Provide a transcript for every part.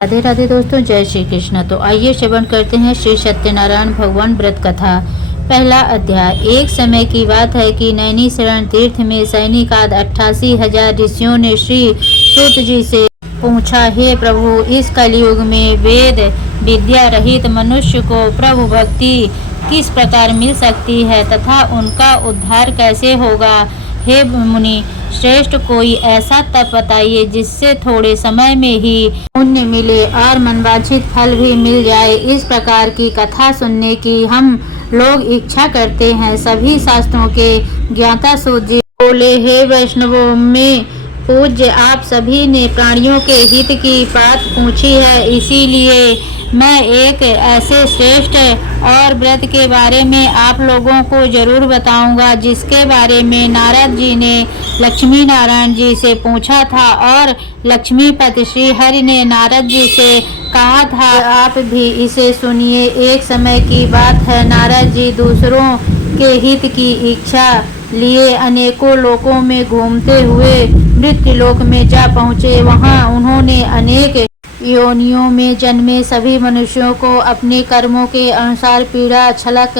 राधे राधे दोस्तों, जय श्री कृष्ण। तो आइए श्रवण करते हैं श्री सत्यनारायण भगवान व्रत कथा। पहला अध्याय। एक समय की बात है कि नैनीशरण तीर्थ में सैनिक आदि 88,000 ऋषियों ने श्री सूत जी से पूछा, हे प्रभु, इस कलयुग में वेद विद्या रहित मनुष्य को प्रभु भक्ति किस प्रकार मिल सकती है तथा उनका उद्धार कैसे होगा। हे मुनि श्रेष्ठ, कोई ऐसा तप बताइए जिससे थोड़े समय में ही पुण्य मिले और मनवांछित फल भी मिल जाए। इस प्रकार की कथा सुनने की हम लोग इच्छा करते हैं। सभी शास्त्रों के ज्ञाता सूत जी बोले, हे वैष्णवों में पूज्य, आप सभी ने प्राणियों के हित की बात पूछी है, इसीलिए मैं एक ऐसे श्रेष्ठ और व्रत के बारे में आप लोगों को जरूर बताऊंगा जिसके बारे में नारद जी ने लक्ष्मी नारायण जी से पूछा था और लक्ष्मीपति श्री हरि ने नारद जी से कहा था, आप भी इसे सुनिए। एक समय की बात है, नारद जी दूसरों के हित की इच्छा लिए अनेकों लोकों में घूमते हुए मृत्युलोक में जा पहुँचे। वहाँ उन्होंने अनेक योनियों में जन्मे सभी मनुष्यों को अपने कर्मों के अनुसार पीड़ा छलक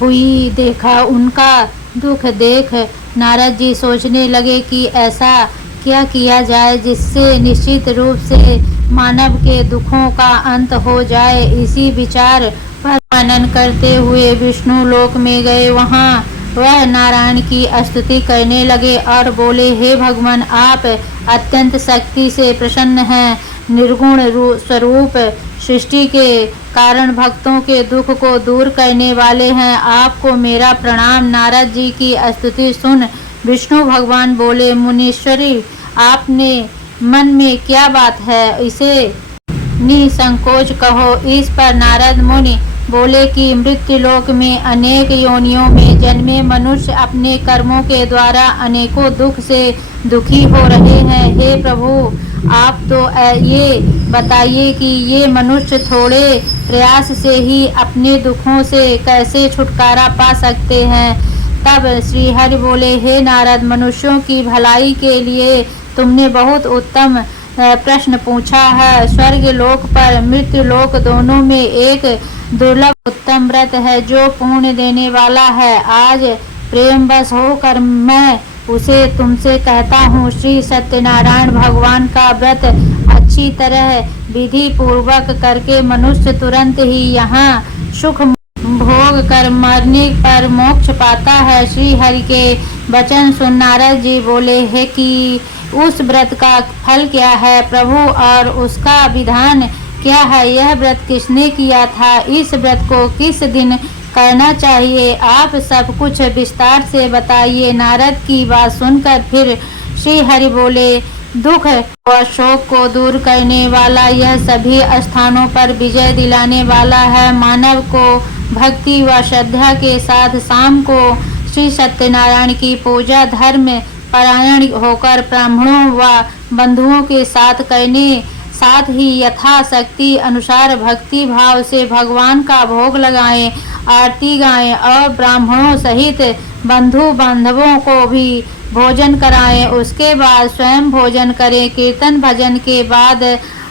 हुई देखा। उनका दुख देख नारद जी सोचने लगे कि ऐसा क्या किया जाए जिससे निश्चित रूप से मानव के दुखों का अंत हो जाए। इसी विचार पर मनन करते हुए विष्णु लोक में गए। वहाँ वह नारायण की स्तुति करने लगे और बोले, हे भगवान, आप अत्यंत शक्ति से प्रसन्न हैं, निर्गुण स्वरूप, सृष्टि के कारण भक्तों के दुख को दूर करने वाले हैं। आपको मेरा प्रणाम। नारद जी की स्तुति सुन विष्णु भगवान बोले, मुनीश्वरी, आपने मन में क्या बात है, इसे निसंकोच कहो। इस पर नारद मुनि बोले कि मृत्युलोक में अनेक योनियों में जन्मे मनुष्य अपने कर्मों के द्वारा अनेकों दुख से दुखी हो रहे हैं। हे प्रभु, आप तो ये बताइए कि ये मनुष्य थोड़े प्रयास से ही अपने दुखों से कैसे छुटकारा पा सकते हैं। तब श्री हरि बोले, हे नारद, मनुष्यों की भलाई के लिए तुमने बहुत उत्तम प्रश्न पूछा है। स्वर्ग लोक पर मृत्यु लोक दोनों में एक दुर्लभ उत्तम व्रत है जो पुण्य देने वाला है। आज प्रेम बस होकर मैं उसे तुमसे कहता हूँ। श्री सत्यनारायण भगवान का व्रत अच्छी तरह विधि पूर्वक करके मनुष्य तुरंत ही यहाँ सुख भोग कर मरने पर मोक्ष पाता है। श्री हरि के वचन सुन नारद जी बोले, है कि उस व्रत का फल क्या है प्रभु, और उसका विधान क्या है। यह व्रत किसने किया था, इस व्रत को किस दिन करना चाहिए, आप सब कुछ विस्तार से बताइए। नारद की बात सुनकर फिर श्री हरि बोले, दुख और शोक को दूर करने वाला, यह सभी स्थानों पर विजय दिलाने वाला है। मानव को भक्ति व श्रद्धा के साथ शाम को श्री सत्यनारायण की पूजा धर्म परायण होकर ब्राह्मणों व बंधुओं के साथ करने, साथ ही यथाशक्ति अनुसार भक्ति भाव से भगवान का भोग लगाएं, आरती गाएं और ब्राह्मणों सहित बंधु बांधवों को भी भोजन कराएं। उसके बाद स्वयं भोजन करें। कीर्तन भजन के बाद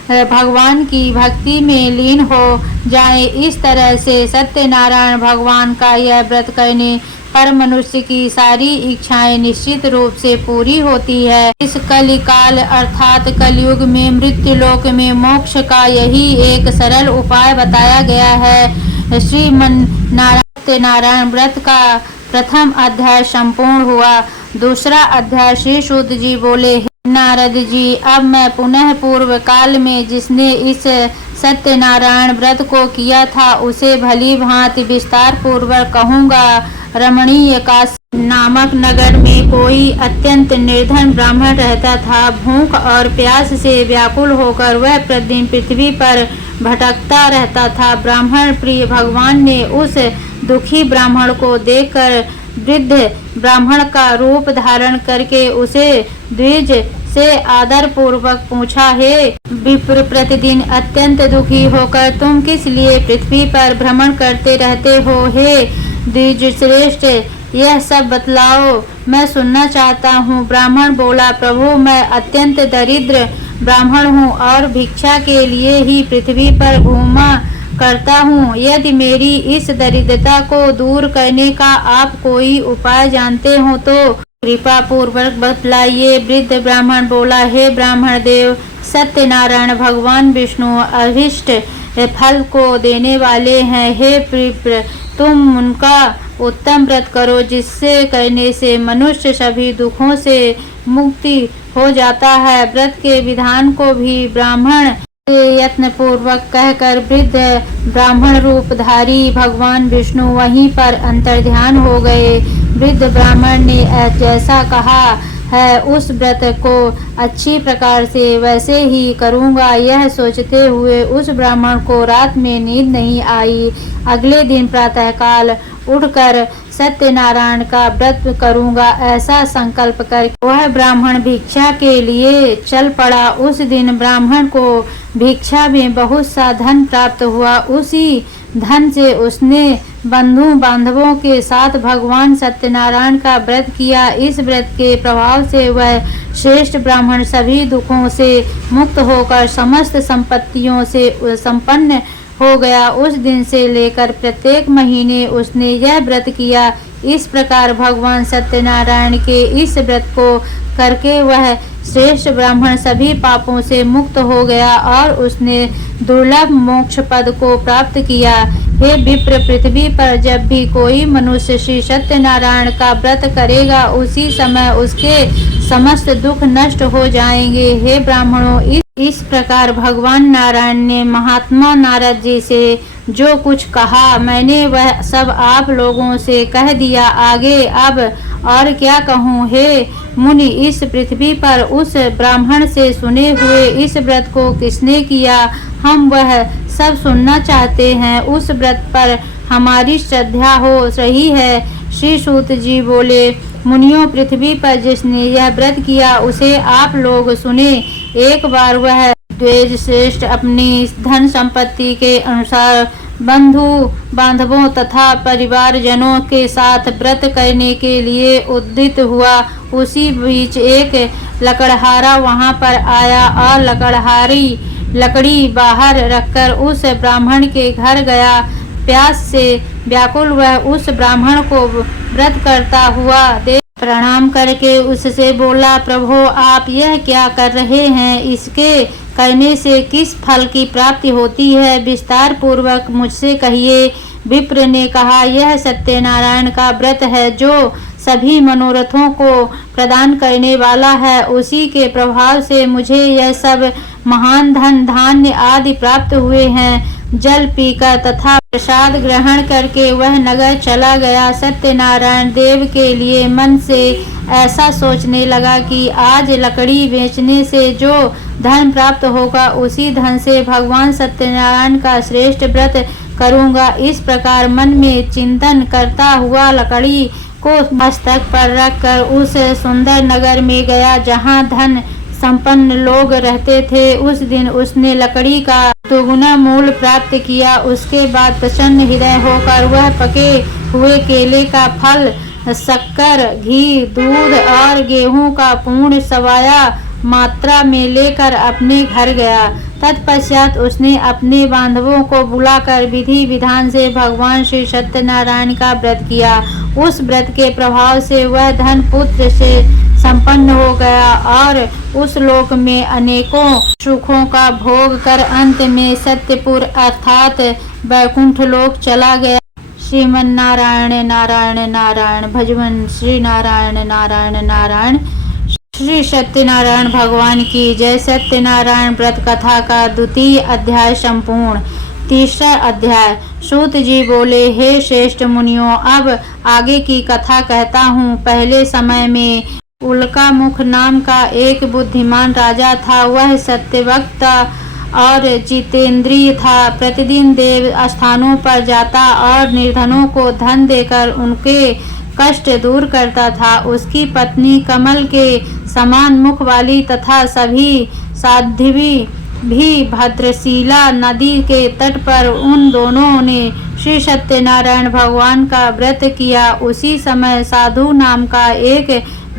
भगवान की भक्ति में लीन हो जाएं। इस तरह से सत्यनारायण भगवान का यह व्रत करने पर मनुष्य की सारी इच्छाएं निश्चित रूप से पूरी होती है। इस कलिकाल अर्थात कलयुग में मृत्युलोक में मोक्ष का यही एक सरल उपाय बताया गया है। सत्यनारायण व्रत का प्रथम अध्याय संपूर्ण हुआ। दूसरा अध्याय श्री सूत जी बोले, नारद जी, अब मैं पुनः पूर्व काल में जिसने इस सत्यनारायण व्रत को किया था उसे भली भांति विस्तार पूर्वक कहूँगा। रमणीय काशी नामक नगर में कोई अत्यंत निर्धन ब्राह्मण रहता था। भूख और प्यास से व्याकुल होकर वह प्रतिदिन पृथ्वी पर भटकता रहता था। ब्राह्मण प्रिय भगवान ने उस दुखी ब्राह्मण को देखकर वृद्ध ब्राह्मण का रूप धारण करके उसे द्विज से आदर पूर्वक पूछा, हे विप्र, प्रतिदिन अत्यंत दुखी होकर तुम किस लिए पृथ्वी पर भ्रमण करते रहते हो। हे द्विज श्रेष्ठ, यह सब बतलाओ, मैं सुनना चाहता हूँ। ब्राह्मण बोला, प्रभु, मैं अत्यंत दरिद्र ब्राह्मण हूँ और भिक्षा के लिए ही पृथ्वी पर घूमा करता हूँ। यदि मेरी इस दरिद्रता को दूर करने का आप कोई उपाय जानते हो तो कृपा पूर्वक बतलाइए। वृद्ध ब्राह्मण बोला, हे ब्राह्मण देव, सत्यनारायण भगवान विष्णु अभिष्ट फल को देने वाले हैं। हे प्रिय, तुम उनका उत्तम व्रत करो, जिससे करने से मनुष्य सभी दुखों से मुक्ति हो जाता है। व्रत के विधान को भी ब्राह्मण यत्न पूर्वक कहकर वृद्ध ब्राह्मण रूपधारी भगवान विष्णु वहीं पर अंतर्ध्यान हो गए। वृद्ध ब्राह्मण ने जैसा कहा है उस व्रत को अच्छी प्रकार से वैसे ही करूँगा, यह सोचते हुए उस ब्राह्मण को रात में नींद नहीं आई। अगले दिन प्रातःकाल उठकर सत्यनारायण का व्रत करूँगा ऐसा संकल्प कर वह ब्राह्मण भिक्षा के लिए चल पड़ा। उस दिन ब्राह्मण को भिक्षा में बहुत सा धन प्राप्त हुआ। उसी धन से उसने बंधु बांधवों के साथ भगवान सत्यनारायण का व्रत किया। इस व्रत के प्रभाव से वह श्रेष्ठ ब्राह्मण सभी दुखों से मुक्त होकर समस्त संपत्तियों से संपन्न हो गया। उस दिन से लेकर प्रत्येक महीने उसने यह व्रत किया। इस प्रकार भगवान सत्यनारायण के इस व्रत को करके वह श्रेष्ठ ब्राह्मण सभी पापों से मुक्त हो गया और उसने दुर्लभ मोक्ष पद को प्राप्त किया। हे विप्र, पृथ्वी पर जब भी कोई मनुष्य श्री सत्यनारायण का व्रत करेगा उसी समय उसके समस्त दुख नष्ट हो जाएंगे। हे ब्राह्मणों, इस प्रकार भगवान नारायण ने महात्मा नारद जी से जो कुछ कहा मैंने वह सब आप लोगों से कह दिया। आगे अब और क्या कहूँ। हे मुनि, इस पृथ्वी पर उस ब्राह्मण से सुने हुए इस व्रत को किसने किया, हम वह सब सुनना चाहते हैं। उस व्रत पर हमारी श्रद्धा हो रही है। श्री सूत जी बोले, मुनियों, पृथ्वी पर जिसने यह व्रत किया उसे आप लोग सुने। एक बार वह द्विज श्रेष्ठ अपनी धन संपत्ति के अनुसार बंधु बांधवों तथा परिवार जनों के साथ व्रत करने के लिए उद्यत हुआ। उसी बीच एक लकड़हारा वहां पर आया और लकड़ी बाहर रखकर उस ब्राह्मण के घर गया। प्यास से व्याकुल वह उस ब्राह्मण को व्रत करता हुआ देख प्रणाम करके उससे बोला, प्रभु, आप यह क्या कर रहे हैं? इसके करने से किस फल की प्राप्ति होती है? विस्तार पूर्वक मुझसे कहिए। विप्र ने कहा, यह सत्यनारायण का व्रत है जो सभी मनोरथों को प्रदान करने वाला है। उसी के प्रभाव से मुझे यह सब महान धन धान्य आदि प्राप्त हुए हैं। जल पीकर तथा प्रसाद ग्रहण करके वह नगर चला गया। सत्यनारायण देव के लिए मन से ऐसा सोचने लगा कि आज लकड़ी बेचने से जो धन प्राप्त होगा उसी धन से भगवान सत्यनारायण का श्रेष्ठ व्रत करूंगा। इस प्रकार मन में चिंतन करता हुआ लकड़ी को मस्तक पर रखकर उस सुंदर नगर में गया जहाँ धन संपन्न लोग रहते थे। उस दिन उसने लकड़ी का दुगुना मूल्य प्राप्त किया। उसके बाद प्रसन्न हृदय होकर वह पके हुए केले का फल, शक्कर, घी, दूध और गेहूं का पूर्ण सवाया मात्रा में लेकर अपने घर गया। तत्पश्चात उसने अपने बांधवों को बुलाकर विधि विधान से भगवान श्री सत्यनारायण का व्रत किया। उस व्रत के प्रभाव से वह धन पुत्र से संपन्न हो गया और उस लोक में अनेकों सुखों का भोग कर अंत में सत्यपुर अर्थात वैकुंठ लोक चला गया। श्रीमन नारायण नारायण नारायण भजवन श्री नारायण नारायण नारायण। श्री सत्यनारायण भगवान की जय। सत्यनारायण व्रत कथा का द्वितीय अध्याय संपूर्ण। तीसरा अध्याय। सूत जी बोले, हे श्रेष्ठ मुनियों, अब आगे की कथा कहता हूँ। पहले समय में उल्का मुख नाम का एक बुद्धिमान राजा था। वह सत्यवक्ता और जितेंद्रिय था। प्रतिदिन देव स्थानों पर जाता और निर्धनों को धन देकर उनके कष्ट दूर करता था। उसकी पत्नी कमल के समान मुख वाली तथा सभी साध्वी भी भद्रशिला नदी के तट पर उन दोनों ने श्री सत्यनारायण भगवान का व्रत किया। उसी समय साधु नाम का एक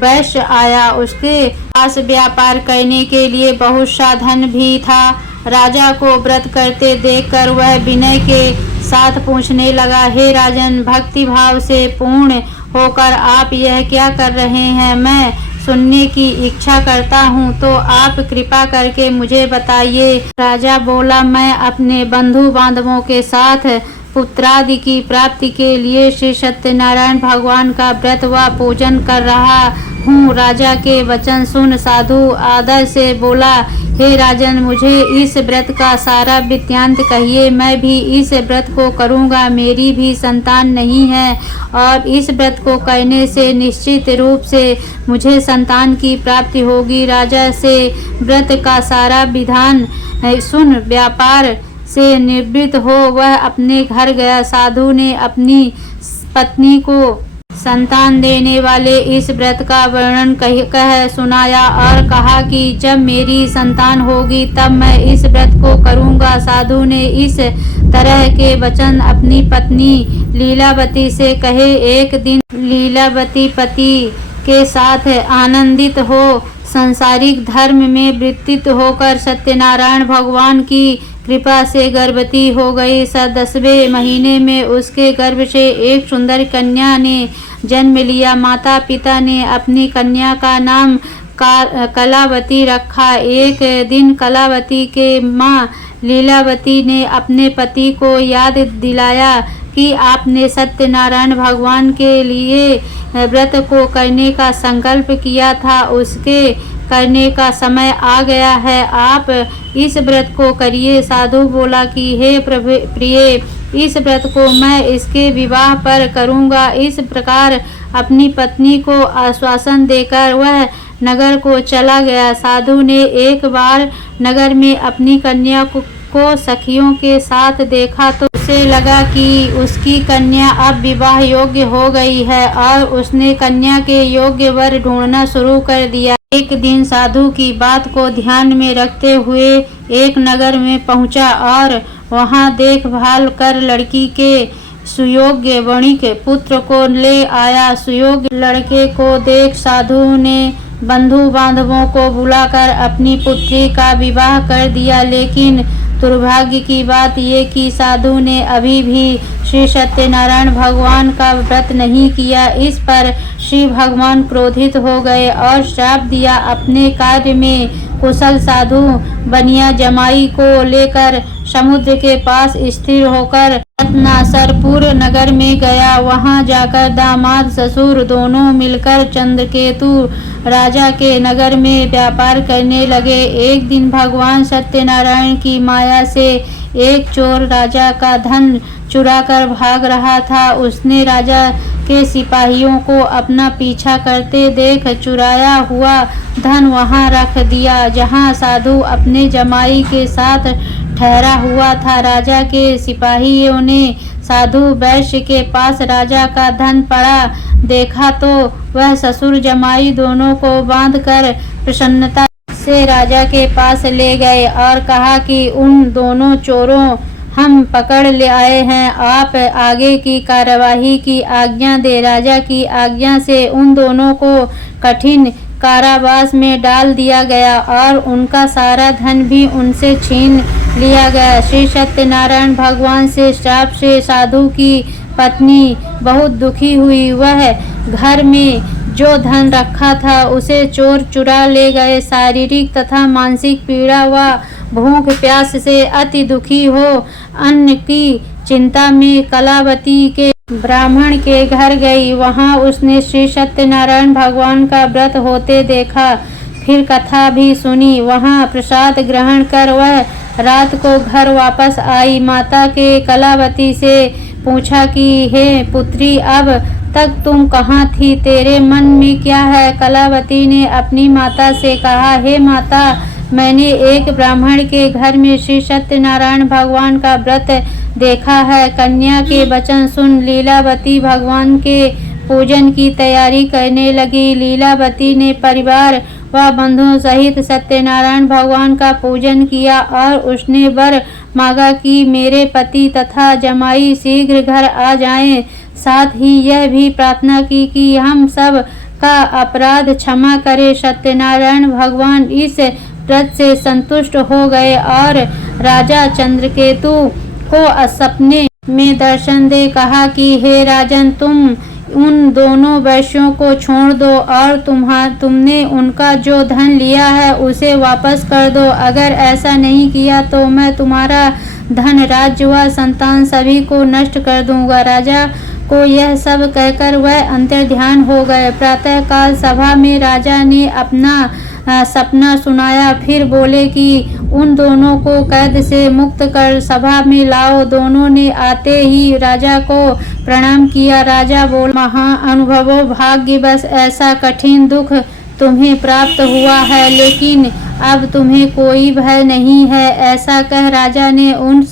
वैश्य आया। उसके पास व्यापार करने के लिए बहुत सा धन भी था। राजा को व्रत करते देखकर वह विनय के साथ पूछने लगा, हे राजन, भक्ति भाव से पूर्ण होकर आप यह क्या कर रहे हैं? मैं सुनने की इच्छा करता हूँ, तो आप कृपा करके मुझे बताइए। राजा बोला, मैं अपने बंधु बांधवों के साथ पुत्रादि की प्राप्ति के लिए श्री सत्यनारायण भगवान का व्रत व पूजन कर रहा हूँ। राजा के वचन सुन साधु आदर से बोला, हे राजन, मुझे इस व्रत का सारा वृत्तांत कहिए। मैं भी इस व्रत को करूँगा। मेरी भी संतान नहीं है और इस व्रत को करने से निश्चित रूप से मुझे संतान की प्राप्ति होगी। राजा से व्रत का सारा विधान सुन व्यापार से निवृत्त हो वह अपने घर गया। साधु ने अपनी पत्नी को संतान देने वाले इस व्रत का वर्णन कह सुनाया और कहा कि जब मेरी संतान होगी तब मैं इस व्रत को करूंगा। साधु ने इस तरह के वचन अपनी पत्नी लीलावती से कहे। एक दिन लीलावती पति के साथ आनंदित हो सांसारिक धर्म में वृत्तित होकर सत्यनारायण भगवान की कृपा से गर्भवती हो गई। 10वें महीने में उसके गर्भ से एक सुंदर कन्या ने जन्म लिया। माता पिता ने अपनी कन्या का नाम कलावती रखा। एक दिन कलावती के माँ लीलावती ने अपने पति को याद दिलाया कि आपने सत्यनारायण भगवान के लिए व्रत को करने का संकल्प किया था, उसके करने का समय आ गया है, आप इस व्रत को करिए। साधु बोला कि हे प्रिय, इस व्रत को मैं इसके विवाह पर करूंगा। इस प्रकार अपनी पत्नी को आश्वासन देकर वह नगर को चला गया। साधु ने एक बार नगर में अपनी कन्या को सखियों के साथ देखा तो उसे लगा कि उसकी कन्या अब विवाह योग्य हो गई है और उसने कन्या के योग्य वर ढूंढना शुरू कर दिया। एक दिन साधु की बात को ध्यान में रखते हुए एक नगर में पहुंचा और वहां देखभाल कर लड़की के सुयोग्य वणिक पुत्र को ले आया। सुयोग्य लड़के को देख साधु ने बंधु बांधवों को बुलाकर अपनी पुत्री का विवाह कर दिया। लेकिन दुर्भाग्य की बात ये कि साधु ने अभी भी श्री सत्यनारायण भगवान का व्रत नहीं किया। इस पर श्री भगवान क्रोधित हो गए और श्राप दिया। अपने कार्य में कुशल साधु बनिया जमाई को लेकर समुद्र के पास स्थिर होकर रत्नासरपुर नगर में गया। वहां जाकर दामाद ससुर दोनों मिलकर चंद्रकेतु राजा के नगर में व्यापार करने लगे। एक दिन भगवान सत्यनारायण की माया से एक चोर राजा का धन चुराकर भाग रहा था। उसने राजा के सिपाहियों को अपना पीछा करते देख चुराया हुआ धन वहां रख दिया जहां साधु अपने जमाई के साथ ठहरा हुआ था। राजा के सिपाहियों ने साधु वैश्य के पास राजा का धन पड़ा देखा तो वह ससुर जमाई दोनों को बांधकर प्रसन्नता से राजा के पास ले गए और कहा कि उन दोनों चोरों हम पकड़ ले आए हैं, आप आगे की कार्यवाही की आज्ञा दे। राजा की आज्ञा से उन दोनों को कठिन कारावास में डाल दिया गया और उनका सारा धन भी उनसे छीन लिया गया। श्री सत्यनारायण भगवान से श्राप से साधु की पत्नी बहुत दुखी हुई। वह घर में जो धन रखा था उसे चोर चुरा ले गए। शारीरिक तथा मानसिक पीड़ा व भूख प्यास से अति दुखी हो अन्न की चिंता में कलावती के ब्राह्मण के घर गई। वहां उसने श्री सत्यनारायण भगवान का व्रत होते देखा। फिर कथा भी सुनी। वहां प्रसाद ग्रहण कर वह रात को घर वापस आई। माता के कलावती से पूछा कि हे पुत्री, अब तक तुम कहाँ थी? तेरे मन में क्या है? कलावती ने अपनी माता से कहा, हे माता, मैंने एक ब्राह्मण के घर में श्री सत्यनारायण भगवान का व्रत देखा है। कन्या के वचन सुन लीलावती भगवान के पूजन की तैयारी करने लगी। लीलावती ने परिवार व बंधुओं सहित सत्यनारायण भगवान का पूजन किया और उसने वर मांगा कि मेरे पति तथा जमाई शीघ्र घर आ जाएं। साथ ही यह भी प्रार्थना की कि हम सब का अपराध क्षमा करे। सत्यनारायण भगवान इस व्रत से संतुष्ट हो गए और राजा चंद्रकेतु को सपने में दर्शन दे कहा कि हे राजन, तुम उन दोनों वैश्यों को छोड़ दो और तुमने उनका जो धन लिया है उसे वापस कर दो। अगर ऐसा नहीं किया तो मैं तुम्हारा धन, राज्य व संतान सभी को नष्ट कर दूंगा। राजा को यह सब कहकर वह अंतर्ध्यान हो गए। प्रातःकाल सभा में राजा ने अपना सपना सुनाया। फिर बोले कि उन दोनों को कैद से मुक्त कर सभा में लाओ। दोनों ने आते ही राजा को प्रणाम किया। राजा बोला, महाअनुभवो, भाग्यवश ऐसा कठिन दुख तुम्हें प्राप्त हुआ है, लेकिन अब तुम्हें कोई भय नहीं है। ऐसा कह राजा ने उन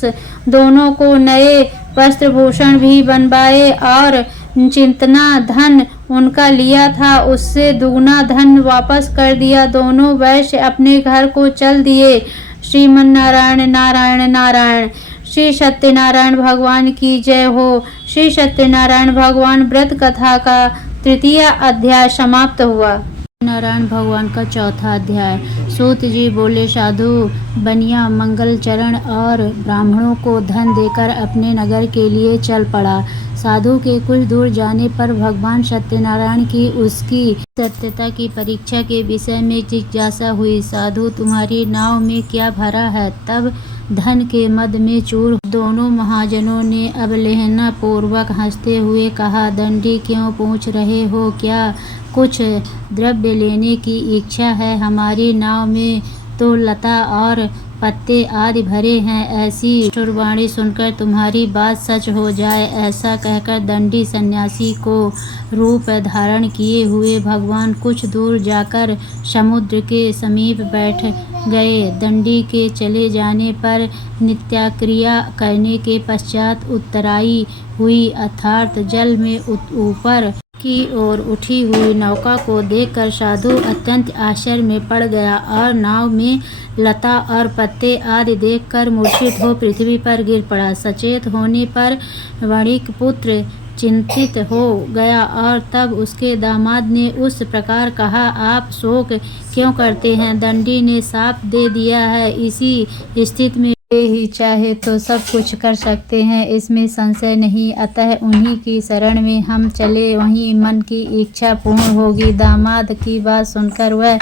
दोनों को नए वस्त्रभूषण भी बनवाए और जितना धन उनका लिया था उससे दुगना धन वापस कर दिया। दोनों वैश्य अपने घर को चल दिए। श्रीमन्नारायण नारायण नारायण। श्री सत्यनारायण भगवान की जय हो। श्री सत्यनारायण भगवान व्रत कथा का तृतीय अध्याय समाप्त हुआ। नारायण भगवान का चौथा अध्याय। सूत जी बोले, साधु बनिया मंगल चरण और ब्राह्मणों को धन देकर अपने नगर के लिए चल पड़ा। साधु के कुछ दूर जाने पर भगवान सत्यनारायण की उसकी सत्यता की परीक्षा के विषय में जिज्ञासा हुई। साधु, तुम्हारी नाव में क्या भरा है? तब धन के मद में चूर दोनों महाजनों ने अवहेलना पूर्वक हंसते हुए कहा, दंडी क्यों पूछ रहे हो? क्या कुछ द्रव्य लेने की इच्छा है? हमारी नाव में तो लता और पत्ते आदि भरे हैं। ऐसी शुरवाणी सुनकर तुम्हारी बात सच हो जाए। ऐसा कहकर दंडी सन्यासी को रूप धारण किए हुए भगवान कुछ दूर जाकर समुद्र के समीप बैठ गए। दंडी के चले जाने पर नित्याक्रिया करने के पश्चात उत्तराई हुई अर्थात जल में ऊपर की ओर उठी हुई नौका को देखकर साधु अत्यंत आश्चर्य में पड़ गया और नाव में लता और पत्ते आदि देखकर मूर्छित हो पृथ्वी पर गिर पड़ा। सचेत होने पर वणिक पुत्र चिंतित हो गया और तब उसके दामाद ने उस प्रकार कहा, आप शोक क्यों करते हैं? दंडी ने साफ दे दिया है, इसी स्थिति में वे ही चाहे तो सब कुछ कर सकते हैं, इसमें संशय नहीं। अतः उन्हीं की शरण में हम चले, वहीं मन की इच्छा पूर्ण होगी। दामाद की बात सुनकर वह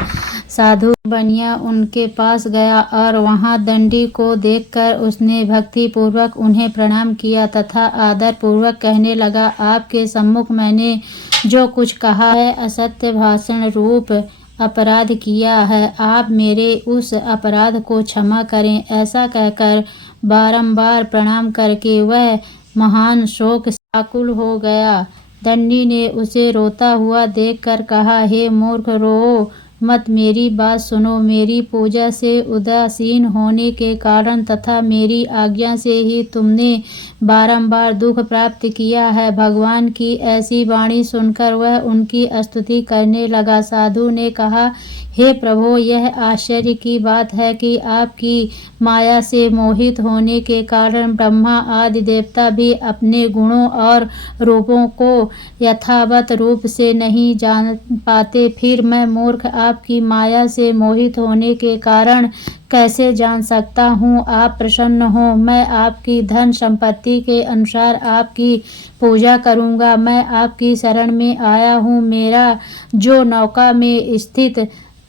साधु बनिया उनके पास गया और वहां दंडी को देखकर उसने भक्ति पूर्वक उन्हें प्रणाम किया तथा आदर पूर्वक कहने लगा, आपके सम्मुख मैंने जो कुछ कहा है असत्य भाषण रूप अपराध किया है, आप मेरे उस अपराध को क्षमा करें। ऐसा कहकर बारंबार प्रणाम करके वह महान शोक व्याकुल हो गया। दंडी ने उसे रोता हुआ देखकर कहा, हे मूर्ख, रो मत, मेरी बात सुनो। मेरी पूजा से उदासीन होने के कारण तथा मेरी आज्ञा से ही तुमने बारंबार दुख प्राप्त किया है। भगवान की ऐसी वाणी सुनकर वह उनकी स्तुति करने लगा। साधु ने कहा, हे प्रभो, यह आश्चर्य की बात है कि आपकी माया से मोहित होने के कारण ब्रह्मा आदि देवता भी अपने गुणों और रूपों को यथावत रूप से नहीं जान पाते। फिर मैं मूर्ख आपकी माया से मोहित होने के कारण कैसे जान सकता हूँ? आप प्रसन्न हो, मैं आपकी धन संपत्ति के अनुसार आपकी पूजा करूँगा। मैं आपकी शरण में आया हूँ। मेरा जो नौका में स्थित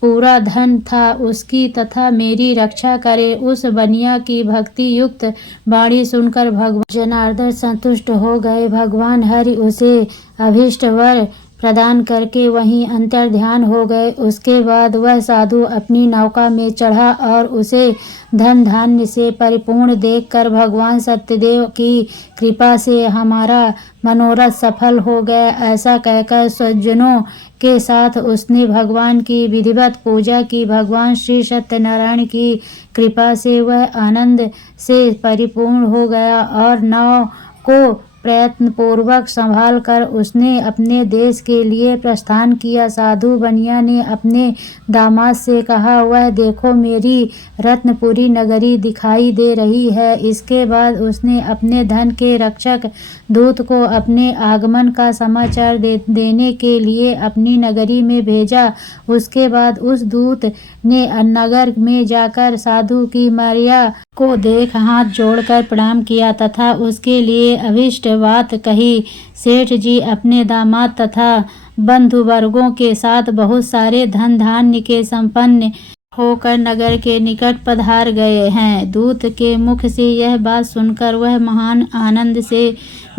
पूरा धन था उसकी तथा मेरी रक्षा करे। उस बनिया की भक्ति युक्त वाणी सुनकर भगवान जनार्दन संतुष्ट हो गए। भगवान हरि उसे अभीष्ट वर प्रदान करके वहीं अंतर्ध्यान हो गए। उसके बाद वह साधु अपनी नौका में चढ़ा और उसे धन धान्य से परिपूर्ण देखकर भगवान सत्यदेव की कृपा से हमारा मनोरथ सफल हो गया। ऐसा कहकर स्वजनों के साथ उसने भगवान की विधिवत पूजा की। भगवान श्री सत्यनारायण की कृपा से वह आनंद से परिपूर्ण हो गया और नाव को प्रयत्न पूर्वक संभाल कर उसने अपने देश के लिए प्रस्थान किया। साधु बनिया ने अपने दामाद से कहा, वह देखो मेरी रत्नपुरी नगरी दिखाई दे रही है। इसके बाद उसने अपने धन के रक्षक दूत को अपने आगमन का समाचार देने के लिए अपनी नगरी में भेजा। उसके बाद उस दूत ने नगर में जाकर साधु की मारिया को देख हाथ जोड़कर प्रणाम किया तथा उसके लिए अभीष्ट बात कही। सेठ जी अपने दामाद तथा बंधु वर्गों के साथ बहुत सारे धन धान्य के संपन्न होकर नगर के निकट पधार गए हैं। दूत के मुख से यह बात सुनकर वह महान आनंद से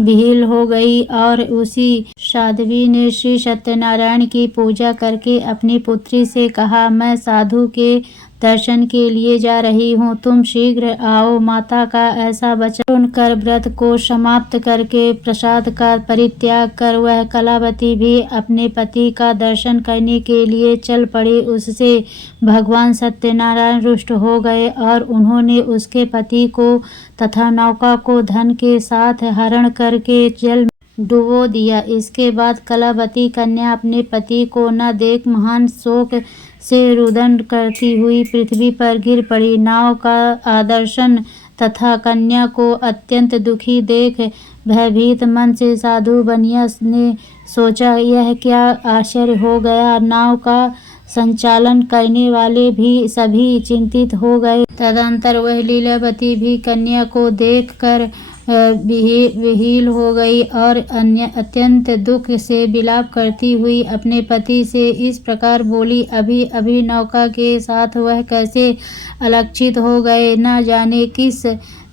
विहील हो गई और उसी साध्वी ने श्री सत्यनारायण की पूजा करके अपनी पुत्री से कहा, मैं साधु के दर्शन के लिए जा रही हूँ, तुम शीघ्र आओ। माता का ऐसा वचन सुनकर व्रत को समाप्त करके प्रसाद का परित्याग कर वह कलावती भी अपने पति का दर्शन करने के लिए चल पड़ी। उससे भगवान सत्यनारायण रुष्ट हो गए और उन्होंने उसके पति को तथा नौका को धन के साथ हरण करके जल में डुबो दिया। इसके बाद कलावती कन्या अपने पति को न देख महान शोक से रुदन करती हुई पृथ्वी पर गिर पड़ी। नाव का आदर्शन तथा कन्या को अत्यंत दुखी देख भयभीत मन से साधु बनिया ने सोचा, यह क्या आश्चर्य हो गया। नाव का संचालन करने वाले भी सभी चिंतित हो गए। तदंतर वह लीलावती भी कन्या को देखकर विहील हो गई और अत्यंत दुख से विलाप करती हुई अपने पति से इस प्रकार बोली, अभी अभी नौका के साथ वह कैसे अलक्षित हो गए। न जाने किस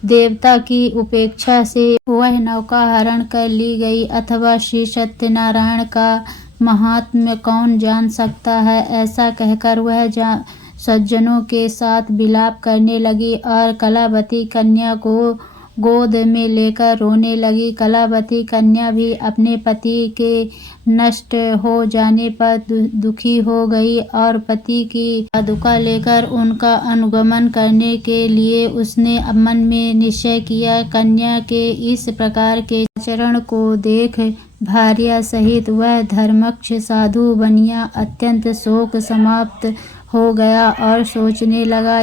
देवता की उपेक्षा से वह नौका हरण कर ली गई, अथवा श्री सत्यनारायण का महात्म्य कौन जान सकता है। ऐसा कहकर वह सज्जनों के साथ विलाप करने लगी और कलावती कन्या को गोद में लेकर रोने लगी। कलावती कन्या भी अपने पति के नष्ट हो जाने पर दुखी हो गई और पति की पादुका लेकर उनका अनुगमन करने के लिए उसने मन में निश्चय किया। कन्या के इस प्रकार के आचरण को देख भार्या सहित वह धर्मक्ष साधु बनिया अत्यंत शोक समाप्त हो गया और सोचने लगा,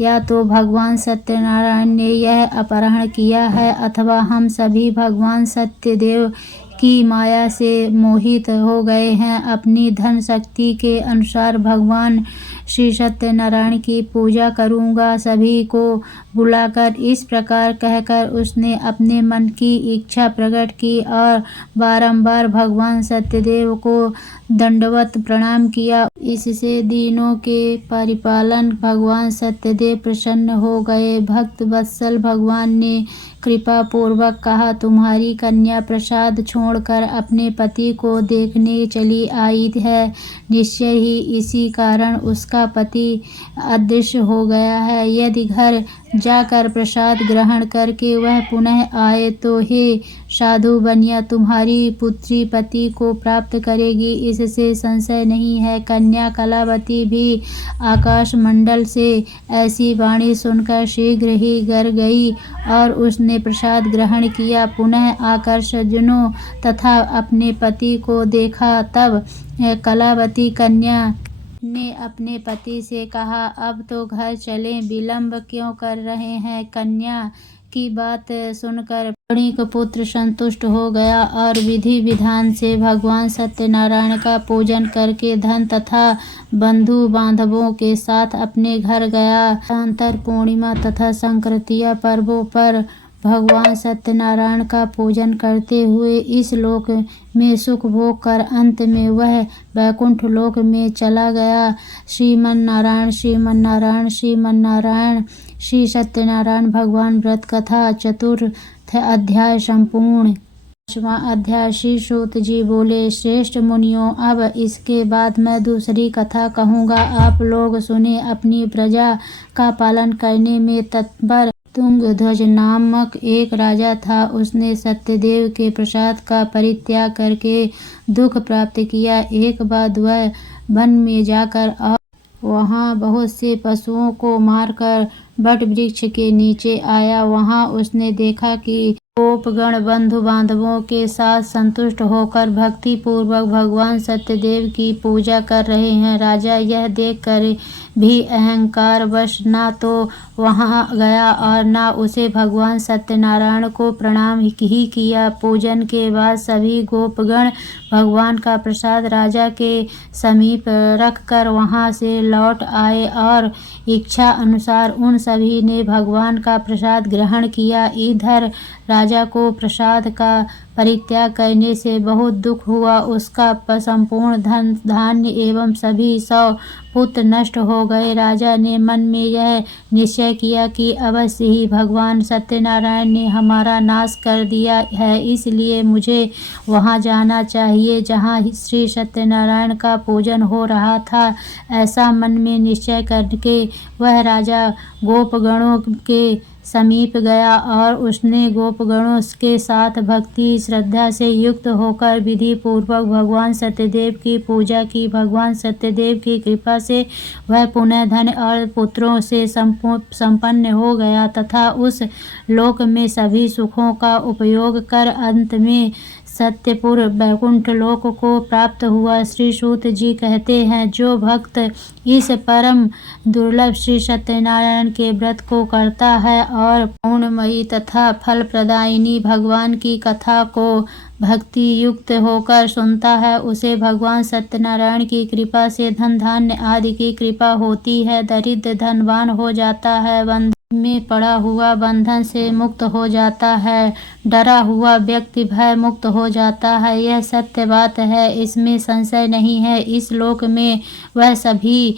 या तो भगवान सत्यनारायण ने यह अपहरण किया है अथवा हम सभी भगवान सत्यदेव की माया से मोहित हो गए हैं। अपनी धन शक्ति के अनुसार भगवान श्री सत्यनारायण की पूजा करूंगा। सभी को बुलाकर इस प्रकार कहकर उसने अपने मन की इच्छा प्रकट की और बारंबार भगवान सत्यदेव को दंडवत प्रणाम किया। इससे दीनों के परिपालन भगवान सत्यदेव प्रसन्न हो गए। भक्त वत्सल भगवान ने कृपा पूर्वक कहा, तुम्हारी कन्या प्रसाद छोड़कर अपने पति को देखने चली आई है। निश्चय ही इसी कारण उसका पति अदृश्य हो गया है। यदि घर जाकर प्रसाद ग्रहण करके वह पुनः आए तो हे साधु बनिया, तुम्हारी पुत्री पति को प्राप्त करेगी, इससे संशय नहीं है। कन्या कलावती भी आकाश मंडल से ऐसी वाणी सुनकर शीघ्र ही घर गई और उसने प्रसाद ग्रहण किया। पुनः आकर सज्जनों तथा अपने पति को देखा। तब कलावती कन्या ने अपने पति से कहा, अब तो घर चलें, विलंब क्यों कर रहे हैं। कन्या की बात सुनकर वणिक पुत्र संतुष्ट हो गया और विधि विधान से भगवान सत्यनारायण का पूजन करके धन तथा बंधु बांधवों के साथ अपने घर गया। अंतर पूर्णिमा तथा संक्रांतिया पर्वों पर भगवान सत्यनारायण का पूजन करते हुए इस लोक में सुख भोग कर अंत में वह वैकुंठ लोक में चला गया। श्रीमन्नारायण श्रीमन्नारायण श्रीमन्नारायण। श्री सत्यनारायण भगवान व्रत कथा चतुर्थ अध्याय संपूर्ण। 5वां अध्याय। श्री सूत जी बोले, श्रेष्ठ मुनियों, अब इसके बाद मैं दूसरी कथा कहूँगा, आप लोग सुने। अपनी प्रजा का पालन करने में तत्पर तुंगध्वज नामक एक राजा था। उसने सत्यदेव के प्रसाद का परित्याग करके दुख प्राप्त किया। एक बार वह वन में जाकर और वहाँ बहुत से पशुओं को मारकर वट वृक्ष के नीचे आया। वहाँ उसने देखा कि गोपगण बंधु बांधवों के साथ संतुष्ट होकर भक्ति पूर्वक भगवान सत्यदेव की पूजा कर रहे हैं। राजा यह देख कर भी अहंकार वश न तो वहां गया और न उसे भगवान सत्यनारायण को प्रणाम ही किया। पूजन के बाद सभी गोपगण भगवान का प्रसाद राजा के समीप रखकर वहां से लौट आए और इच्छा अनुसार उन सभी ने भगवान का प्रसाद ग्रहण किया। इधर राजा को प्रसाद का परित्याग करने से बहुत दुख हुआ। उसका संपूर्ण धन धान्य एवं सभी 100 पुत्र नष्ट हो गए। राजा ने मन में यह निश्चय किया कि अवश्य ही भगवान सत्यनारायण ने हमारा नाश कर दिया है, इसलिए मुझे वहां जाना चाहिए जहां श्री सत्यनारायण का पूजन हो रहा था। ऐसा मन में निश्चय करके वह राजा गोपगणों के समीप गया और उसने गोपगणों के साथ भक्ति श्रद्धा से युक्त होकर विधि पूर्वक भगवान सत्यदेव की पूजा की। भगवान सत्यदेव की कृपा से वह पुनः धन और पुत्रों से संपन्न हो गया तथा उस लोक में सभी सुखों का उपयोग कर अंत में सत्यपुर वैकुंठ लोक को प्राप्त हुआ। श्री सूत जी कहते हैं, जो भक्त इस परम दुर्लभ श्री सत्यनारायण के व्रत को करता है और पूर्णमयी तथा फल प्रदायिनी भगवान की कथा को भक्ति युक्त होकर सुनता है, उसे भगवान सत्यनारायण की कृपा से धन धान्य आदि की कृपा होती है। दरिद्र धनवान हो जाता है, बंधन में पड़ा हुआ बंधन से मुक्त हो जाता है, डरा हुआ व्यक्ति भय मुक्त हो जाता है। यह सत्य बात है, इसमें संशय नहीं है। इस लोक में वह सभी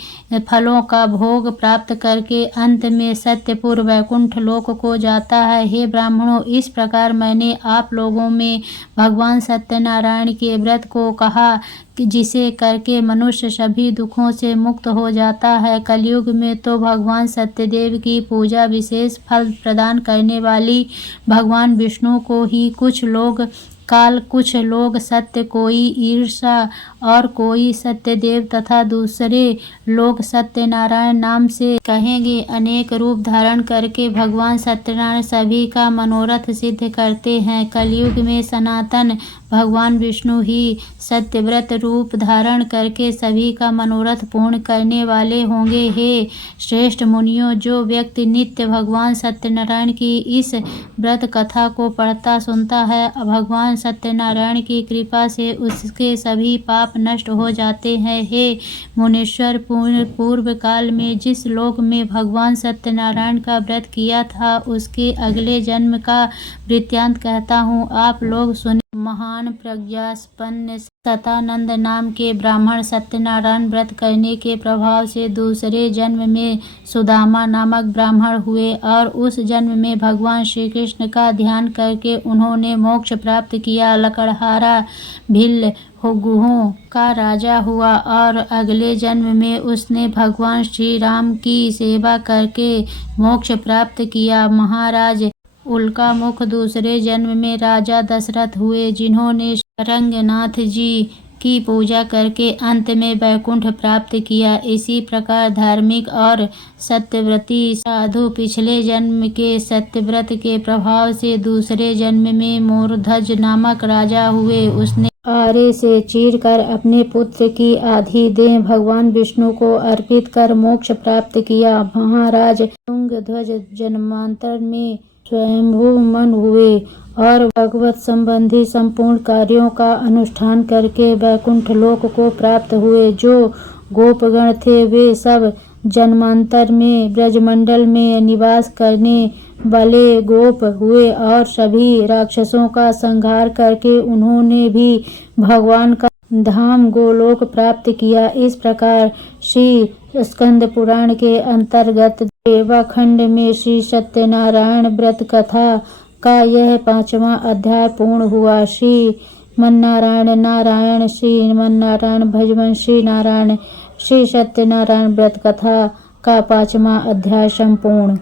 फलों का भोग प्राप्त करके अंत में सत्यपुर वैकुंठ लोक को जाता है। हे ब्राह्मणों, इस प्रकार मैंने आप लोगों में भगवान सत्यनारायण के व्रत को कहा कि जिसे करके मनुष्य सभी दुखों से मुक्त हो जाता है। कलयुग में तो भगवान सत्यदेव की पूजा विशेष फल प्रदान करने वाली भगवान विष्णु को ही कुछ लोग काल, कुछ लोग सत्य, कोई ईर्षा और कोई सत्यदेव तथा दूसरे लोग सत्यनारायण नाम से कहेंगे। अनेक रूप धारण करके भगवान सत्यनारायण सभी का मनोरथ सिद्ध करते हैं। कलयुग में सनातन भगवान विष्णु ही सत्यव्रत रूप धारण करके सभी का मनोरथ पूर्ण करने वाले होंगे। हे श्रेष्ठ मुनियों, जो व्यक्ति नित्य भगवान सत्यनारायण की इस व्रत कथा को पढ़ता सुनता है, भगवान सत्यनारायण की कृपा से उसके सभी पाप नष्ट हो जाते हैं। हे मुनीश्वर, पूर्व काल में जिस लोक में भगवान सत्यनारायण का व्रत किया था उसके अगले जन्म का वृत्तांत कहता हूँ, आप लोग सुने। महान प्रज्ञासंपन्न सतानंद नाम के ब्राह्मण सत्यनारायण व्रत करने के प्रभाव से दूसरे जन्म में सुदामा नामक ब्राह्मण हुए और उस जन्म में भगवान श्री कृष्ण का ध्यान करके उन्होंने मोक्ष प्राप्त किया। लकड़हारा भिल्ल गुहों का राजा हुआ और अगले जन्म में उसने भगवान श्री राम की सेवा करके मोक्ष प्राप्त किया। महाराज उल्का मुख दूसरे जन्म में राजा दशरथ हुए, जिन्होंने रंगनाथ जी की पूजा करके अंत में वैकुंठ प्राप्त किया। इसी प्रकार धार्मिक और सत्यव्रती साधु पिछले जन्म के सत्यव्रत के प्रभाव से दूसरे जन्म में मोरध्वज नामक राजा हुए। उसने आरे से चीरकर अपने पुत्र की आधी देह भगवान विष्णु को अर्पित कर मोक्ष प्राप्त किया। महाराज तुंगध्वज जन्मांतर में स्वयंभू मन हुए और भगवत संबंधी संपूर्ण कार्यों का अनुष्ठान करके वैकुंठ लोक को प्राप्त हुए। जो गोपगण थे वे सब जन्मांतर में ब्रजमंडल में निवास करने वाले गोप हुए और सभी राक्षसों का संहार करके उन्होंने भी भगवान का धाम गोलोक प्राप्त किया। इस प्रकार श्री स्कंद पुराण के अंतर्गत देवाखंड में श्री सत्यनारायण व्रत कथा का यह 5वां अध्याय पूर्ण हुआ। श्री मन्नारायण नारायण, श्री मन्नारायण भजवन श्री नारायण। श्री सत्यनारायण व्रत कथा का 5वां अध्याय संपूर्ण।